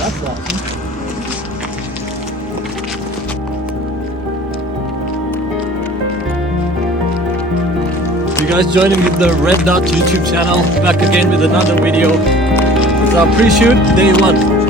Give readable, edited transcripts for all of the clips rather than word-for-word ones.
That's awesome. You guys joining with the theREDdot YouTube channel, back again with another video. It's our pre-shoot day 1.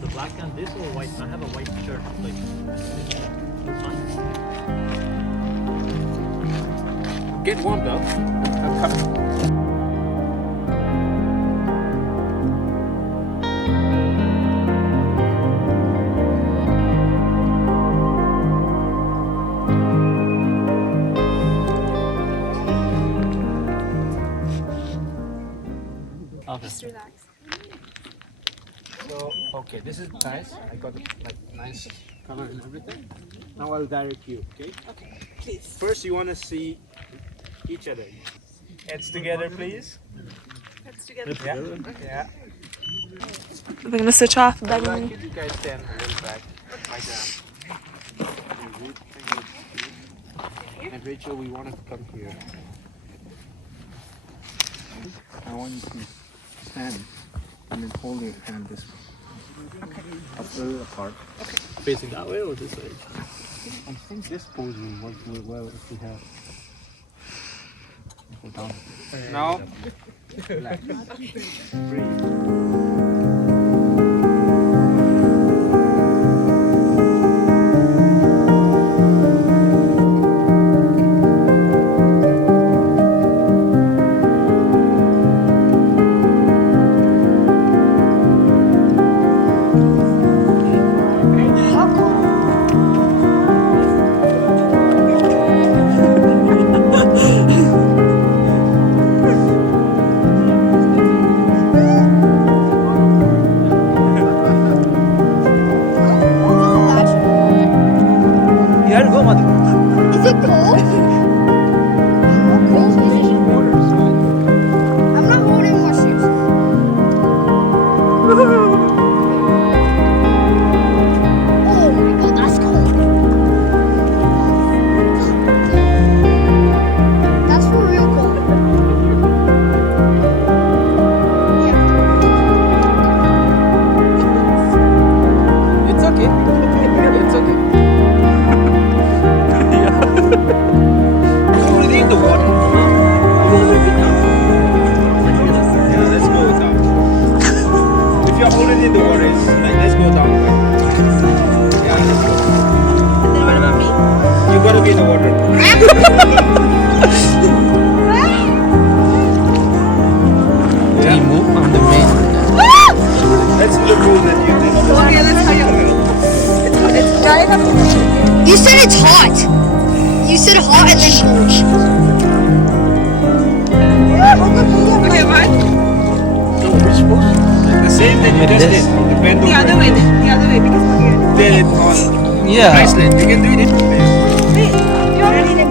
The black and this or white? I have a white shirt. Like, get warmed up. I'm coming. Okay. Just relax. So, okay, this is nice. I got like nice color and everything. Now I'll direct you, okay? Okay, please. First, you want to see each other. Heads together, please. Let's together. Yeah. Yeah. We're gonna switch off. I'd like you to guys stand a little back, like that. And Rachel, we want to come here. I want you to stand and then hold your hand this way. Okay. A little apart. Okay. Facing that way or this way? I think this pose will work really well if we have. Go down. Now, relax. Breathe. Is it cold? I'm not holding more shoes. Oh my god, that's cold. That's for real cold. It's okay. It's okay. Already in the water. Yeah, let's go down. If you're already in the water, it's like, let's go down. Yeah, let's go. And then what about me? You gotta be in the water. Can you move on the main? Let's do the rule that you did. Okay, let's tell you. You said it's hot. You said hot and then cold. Okay, what? So which pose? The same that you just did. The bend The over. other way, the other way, because we're here. Did it on Yeah. Iceland. You can do it. Wait, you already did.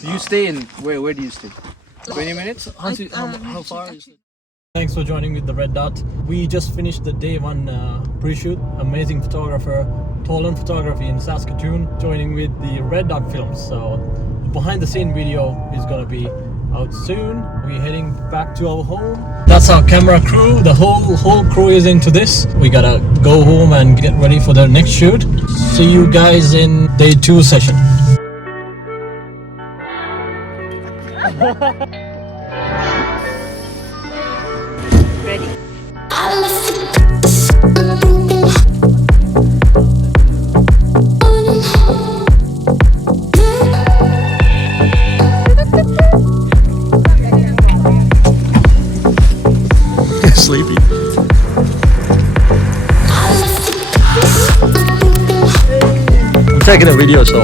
You stay in where do you stay? 20 minutes? Hansi, how far is it? Thanks for joining with the theREDdot. We just finished the day 1 pre-shoot. Amazing photographer, Tolan Photography in Saskatoon, joining with the theREDdot films. So the behind the scene video is gonna be out soon. We're heading back to our home. That's our camera crew. The whole crew is into this. We gotta go home and get ready for the next shoot. See you guys in day 2 session. Ready. Sleepy. I'm taking a video, so.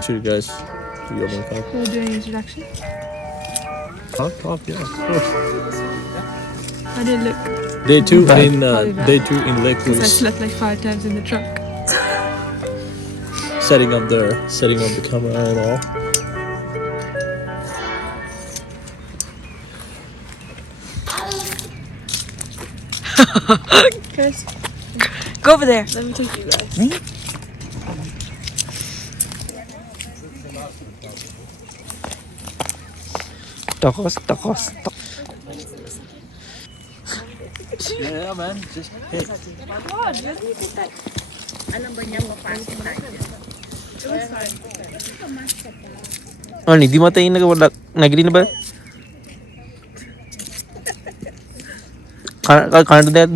Show you guys. We're doing introduction. Top, yeah, of course. How did it look? Day two in Probably day 2 in Lake Because I Louise. slept like 5 times in the truck. Setting up the camera and all. Guys, go over there. Let me take you guys. Tacos. Yeah, man. Just hey. Oh, hindi matayin na wala nagri na ba? Can't that.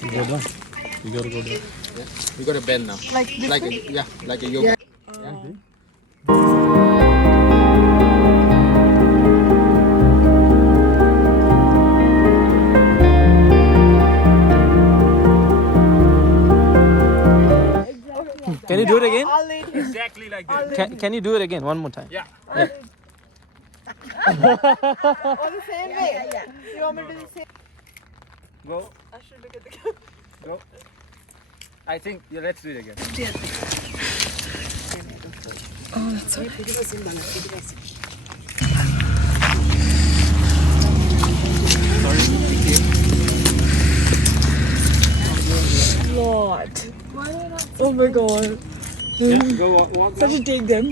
You go down. You gotta go down. You gotta bend now. Like this Like way? like a yoga. Can you do it again? I'll lead him. Exactly like this. Can you do it again one more time? Yeah. On the same way? You want me to do the same? Go. I should look at the camera. Go. I think let's do it again. Oh, that's okay. Lord. Oh my god. Yeah, go walk. Such a dig them.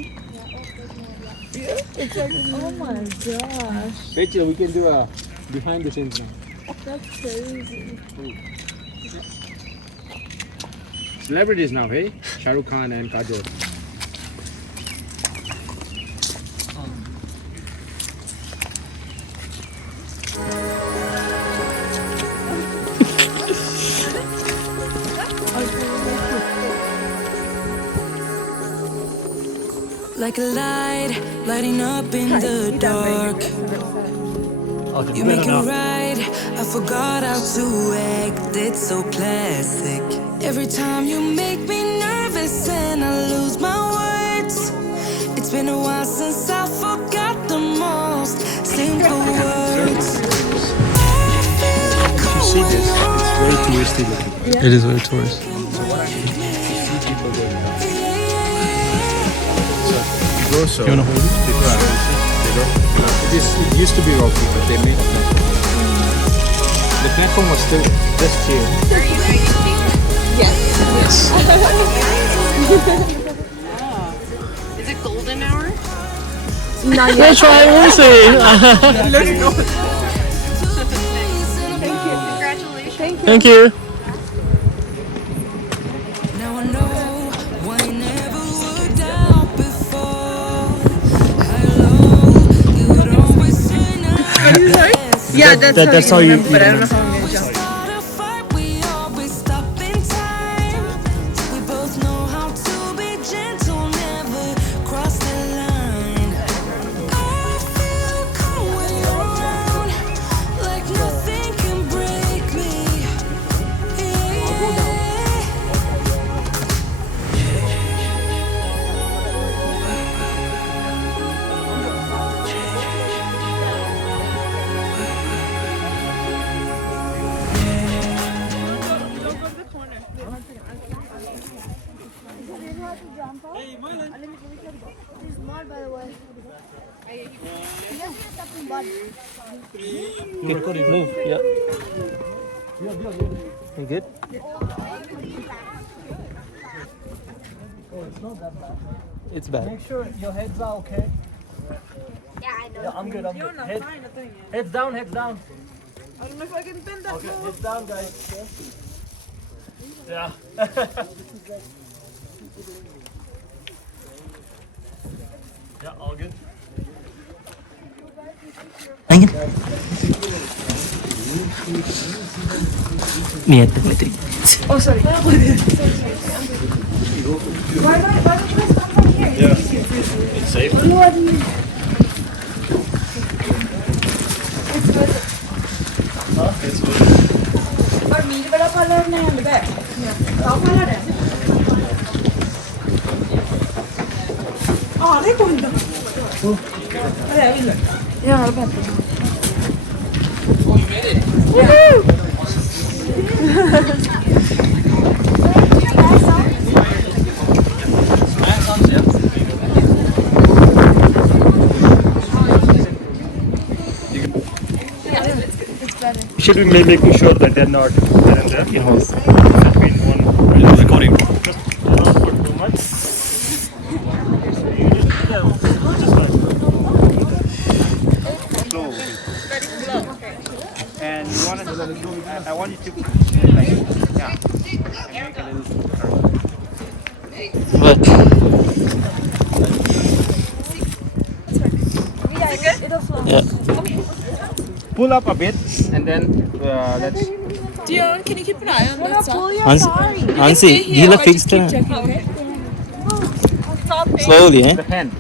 Yeah, exactly. Oh my gosh. Rachel, we can do a behind the scenes now. That's crazy. Celebrities now, hey? Shah Rukh Khan and Kajol. Like a light, lighting up in the dark. You make it right, I forgot how to act. It's so classic. Every time you make me nervous and I lose my words. It's been a while since I forgot the most simple words. You see this? It's very touristy looking. Yeah. It is very touristy. So, You wanna hold it? it used to be rocky, but they made it. The platform was still just here. Yes. Is it golden hour? Not yet. We'll try, we'll see. Congratulations. Thank you. Now I know why you never worked out before. Hello, you would always say no. Yeah, that's how you remember, but I don't know remember. how I'm gonna jump. Start a fight, we always stop in time. We both know how to be gentle, never cross the line. I feel calm when you're around, like nothing can break me. Move, yeah. You good? Oh, it's not that bad. It's bad. Make sure your heads are okay. Yeah, I know. Yeah, I'm good. I'm good. Heads down. Heads down. I don't know if I can bend that Okay, low. heads down, guys. Yeah. Yeah, all good. Niat Dimitri. Oh, sorry. Yeah. It's safe. It's good. But me, but I'm color na yan, diba? How color na? Ah, they going down. Yeah, I'll bet. Oh, you made it. Should we make sure that they're not there and there? Yeah. Between one. Recording. Just not put too much. Slow. Very slow. Okay. And you want to, I want you to, like, yeah, and make a little curve. What? It'll flow. Yeah. Pull up a bit and then let's. Dion, can you keep an eye on that side? Pull your Hansi, sorry. Hansi, gila fixed Keep na. checking, okay? Slowly, eh? The hand.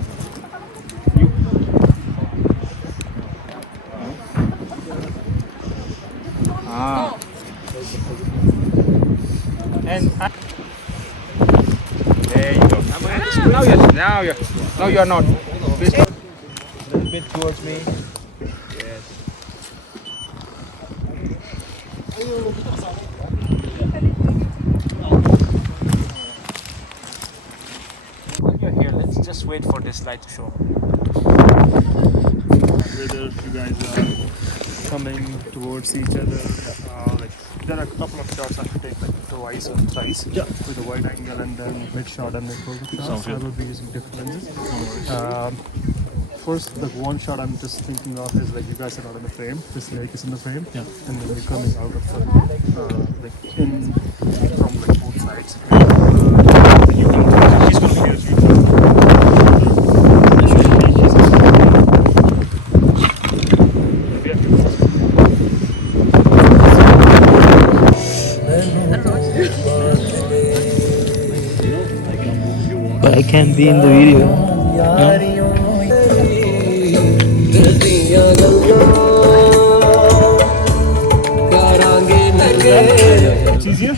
Ah. And there you go. Now you're not. Please a little bit towards me. Yes. While you're here, let's just wait for this light to show. Whether you guys are coming towards each other, like there are a couple of shots I should take like twice or thrice with a wide angle and then mid shot and then focus shots. I will be using different lenses. First, the one shot I'm just thinking of is like you guys are not in the frame, this lake is in the frame, and then you're coming out of the like in from like both sides. You can, he's going to be here. But I can't be in the video. No? It's easier?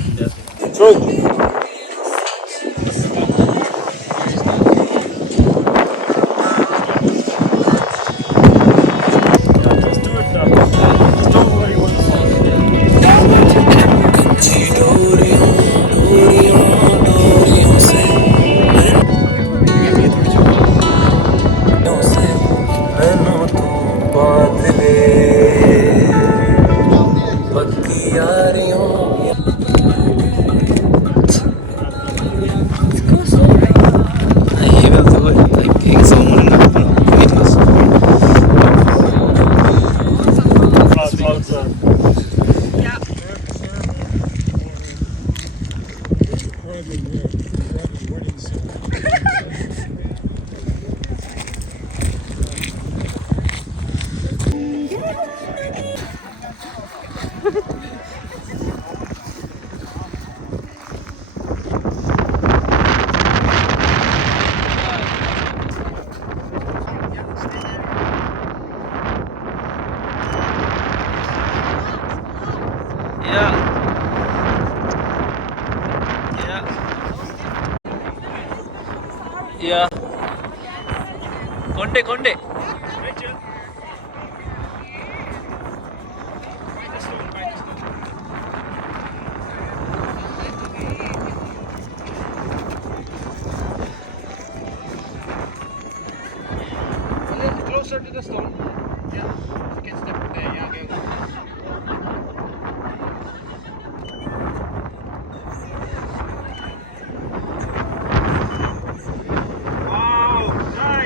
He will do it like he's someone in the videos. Yeah. Konde. A little closer to the stone. Yeah. You can step there. Yeah. Okay.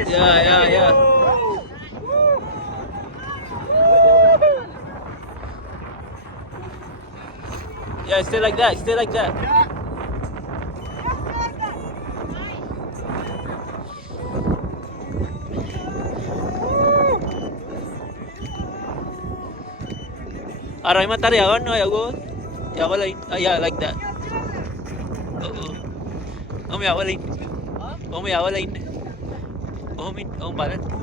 Yeah. Yeah, stay like that. Aray mata rin ako, no? Ako lain. Yeah, like that. Oo. May ako lain. May ako lain. Min, balat.